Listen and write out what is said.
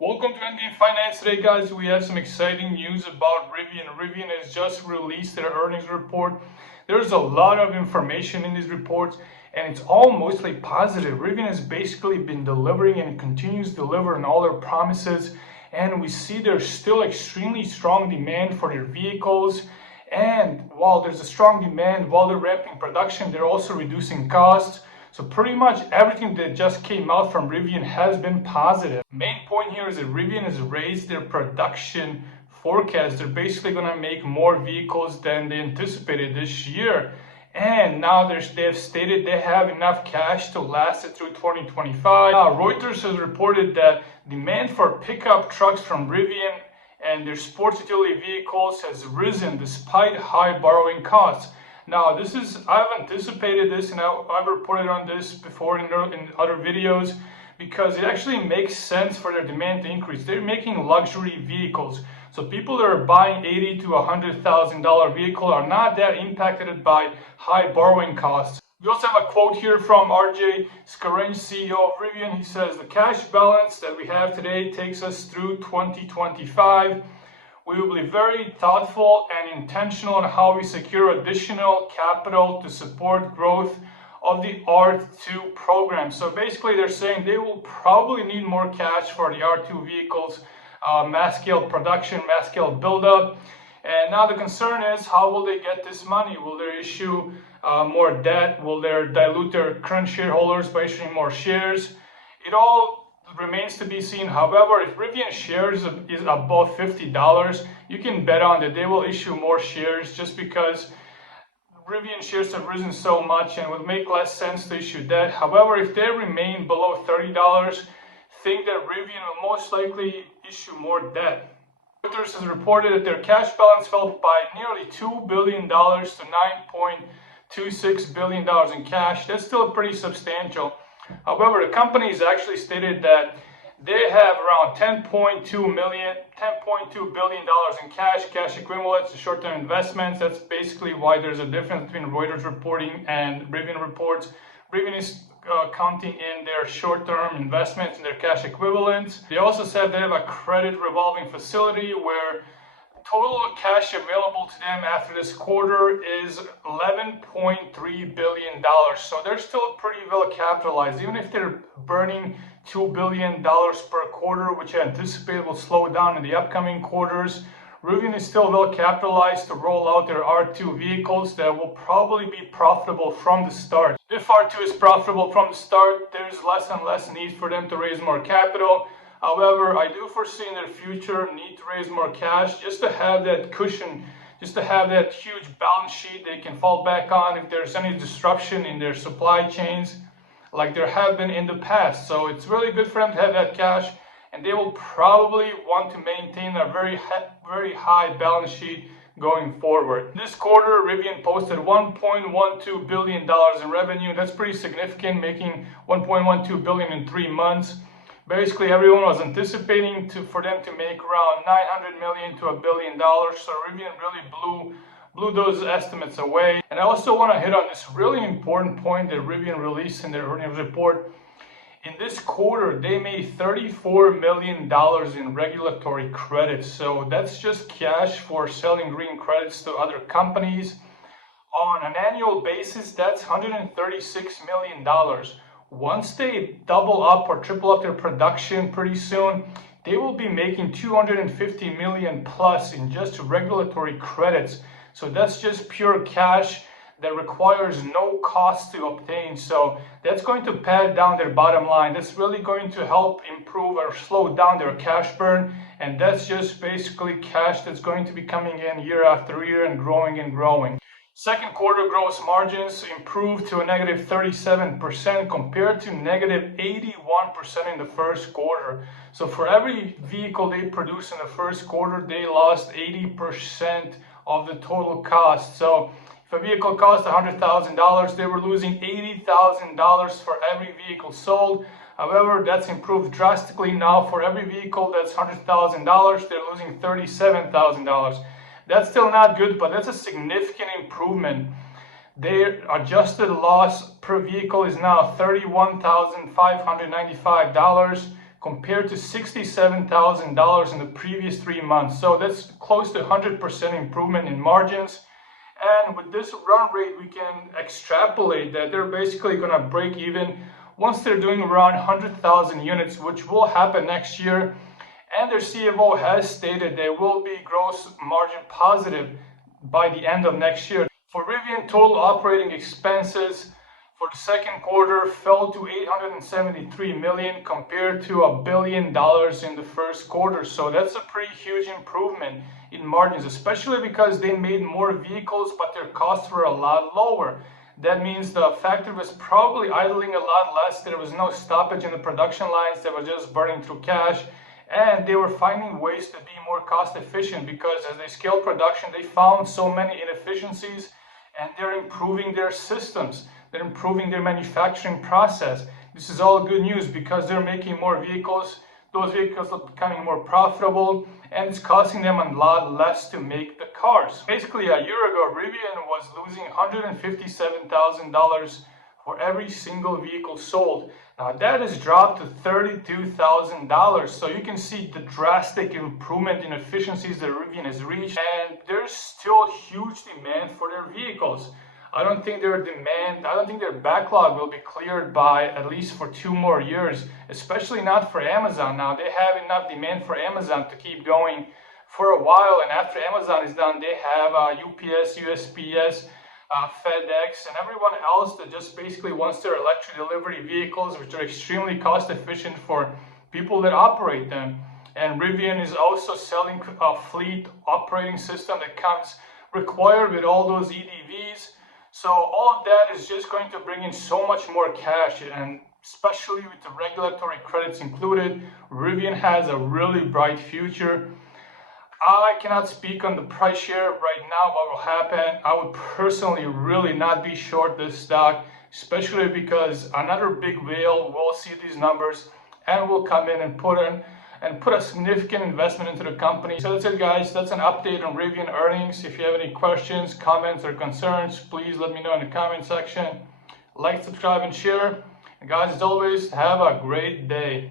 Welcome to Endgame Finance. Today, guys, we have some exciting news about Rivian. Rivian has just released their earnings report. There's a lot of information in these reports, and it's all mostly positive. Rivian has basically been delivering and continues to deliver on all their promises, and we see there's still extremely strong demand for their vehicles. And while there's a strong demand, while they're ramping production, they're also reducing costs. So pretty much everything that just came out from Rivian has been positive. Main point here is that Rivian has raised their production forecast. They're basically going to make more vehicles than they anticipated this year. And now they have stated they have enough cash to last it through 2025. Now, Reuters has reported that demand for pickup trucks from Rivian and their sports utility vehicles has risen despite high borrowing costs. Now, I've anticipated this, and I've reported on this before in other videos, because it actually makes sense for their demand to increase. They're making luxury vehicles, so people that are buying $80,000 to $100,000 vehicle are not that impacted by high borrowing costs. We also have a quote here from RJ Scaringe, CEO of Rivian. He says, "The cash balance that we have today takes us through 2025. We will be very thoughtful and intentional on how we secure additional capital to support growth of the R2 program." So basically they're saying they will probably need more cash for the R2 vehicles, mass scale production, mass scale buildup. And now the concern is, how will they get this money? Will they issue more debt? Will they dilute their current shareholders by issuing more shares? It all remains to be seen. However, if Rivian shares is above $50, you can bet on that they will issue more shares, just because Rivian shares have risen so much and it would make less sense to issue debt. However, if they remain below $30, think that Rivian will most likely issue more debt. Reuters has reported that their cash balance fell by nearly $2 billion to $9.26 billion in cash. That's still pretty substantial. However, the company has actually stated that they have around $10.2 billion in cash equivalents, and short-term investments. That's basically why there's a difference between Reuters reporting and Rivian reports. Rivian is counting in their short-term investments and their cash equivalents. They also said they have a credit revolving facility where total cash available to them after this quarter is $11.3 billion. So they're still pretty well capitalized. Even if they're burning $2 billion per quarter, which I anticipate will slow down in the upcoming quarters, Rivian is still well capitalized to roll out their R2 vehicles that will probably be profitable from the start. If R2 is profitable from the start, there's less and less need for them to raise more capital. However, I do foresee in their future need to raise more cash just to have that cushion, just to have that huge balance sheet they can fall back on if there's any disruption in their supply chains like there have been in the past. So it's really good for them to have that cash, and they will probably want to maintain a very high balance sheet going forward. This quarter, Rivian posted $1.12 billion in revenue. That's pretty significant, making $1.12 billion in 3 months. Basically, everyone was anticipating for them to make around $900 million to $1 billion. So Rivian really blew those estimates away. And I also want to hit on this really important point that Rivian released in their earnings report. In this quarter, they made $34 million in regulatory credits. So that's just cash for selling green credits to other companies. On an annual basis, that's $136 million. Once they double up or triple up their production pretty soon, they will be making $250 million plus in just regulatory credits. So that's just pure cash that requires no cost to obtain. So that's going to pad down their bottom line. That's really going to help improve or slow down their cash burn. And that's just basically cash that's going to be coming in year after year and growing and growing. Second quarter gross margins improved to a negative 37% compared to negative 81% in the first quarter. So for every vehicle they produced in the first quarter, they lost 80% of the total cost. So if a vehicle cost $100,000, they were losing $80,000 for every vehicle sold. However, that's improved drastically now. For every vehicle that's $100,000, they're losing $37,000. That's still not good, but that's a significant improvement. Their adjusted loss per vehicle is now $31,595 compared to $67,000 in the previous 3 months. So that's close to 100% improvement in margins. And with this run rate, we can extrapolate that they're basically going to break even once they're doing around 100,000 units, which will happen next year. And their CFO has stated they will be gross margin positive by the end of next year. For Rivian, total operating expenses for the second quarter fell to 873 million compared to $1 billion in the first quarter. So that's a pretty huge improvement in margins, especially because they made more vehicles, but their costs were a lot lower. That means the factory was probably idling a lot less. There was no stoppage in the production lines. They were just burning through cash. And they were finding ways to be more cost efficient because as they scaled production, they found so many inefficiencies, and they're improving their systems. They're improving their manufacturing process. This is all good news because they're making more vehicles. Those vehicles are becoming more profitable, and it's costing them a lot less to make the cars. Basically, a year ago, Rivian was losing $157,000 for every single vehicle sold. Now that has dropped to $32,000. So you can see the drastic improvement in efficiencies that Rivian has reached, and there's still huge demand for their vehicles. I don't think their backlog will be cleared by at least for 2 more years, especially not for Amazon. Now they have enough demand for Amazon to keep going for a while, and after Amazon is done, they have UPS, USPS, FedEx, and everyone else that just basically wants their electric delivery vehicles, which are extremely cost efficient for people that operate them. And Rivian is also selling a fleet operating system that comes required with all those EDVs. So all of that is just going to bring in so much more cash, and especially with the regulatory credits included, Rivian has a really bright future. I cannot speak on the price share right now, what will happen. I would personally really not be short this stock, especially because another big whale will see these numbers and will come in and put a significant investment into the company. So that's it, guys. That's an update on Rivian earnings. If you have any questions, comments, or concerns, please let me know in the comment section. Like, subscribe, and share. And guys, as always, have a great day.